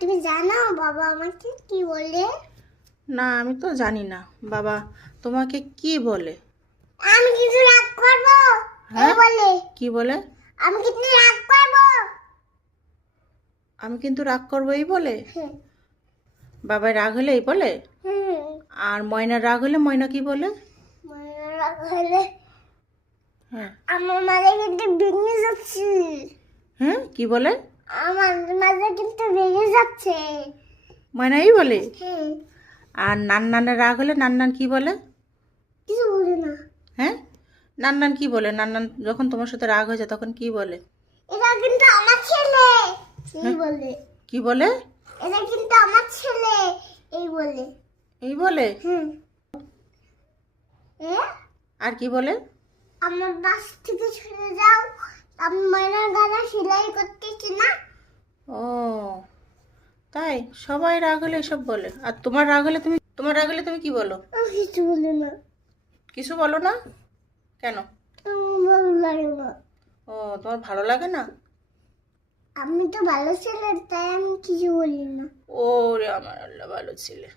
তুমি জানো বাবা আমাকে কি বলে? না আমি তো জানি না। বাবা তোমাকে কি বলে? আমি কিছু রাগ করব? হ্যাঁ? বলে? কি বলে? আমি কিছু রাগ করব। আমি কিন্তু রাগ করব এই বলে? হুম বাবার রাগ হলে এই বলে? হুম। আর ময়না রাগ হলে ময়না কি বলে? ময়না রাগ হলে হ্যাঁ। আমার মাঝে কিন্তু ভেঙে যাচ্ছে হ্যাঁ কি বলে? আমার মাঝে কিন্তু যাচ্ছে। ময়না এই বলে? হ্যাঁ আর নান নানের রাগ হলে নান্নান নান কি বলে? কিছু বলে না। হ্যাঁ? নান্নান নান কি বলে? নান নান যখন তোমার সাথে রাগ হয়েছে তখন কি বলে? এটা কিন্তু আমার ছেলে। এই বলে। কি বলে? এটা কিন্তু আমার ছেলে। এই বলে। এই বলে? হুম। আর কি বলে? আমার বাস থেকে সরে যাও। আমি ময়নার গানা সেলাই করতেছি না। তাই? সবাই রাগ হলে এসব বলে। আর তোমার রাগ হলে তুমি তোমার রাগ হলে তুমি কি বলো? কিছু বলো না। কিছু বলো না? কেন? ভালো লাগে না। ও তোমার ভালো লাগে না? আমি তো ভালো ছেলে তাই আমি কিছু বলি না। ও রে আমার আল্লাহ ভালো ছিলে।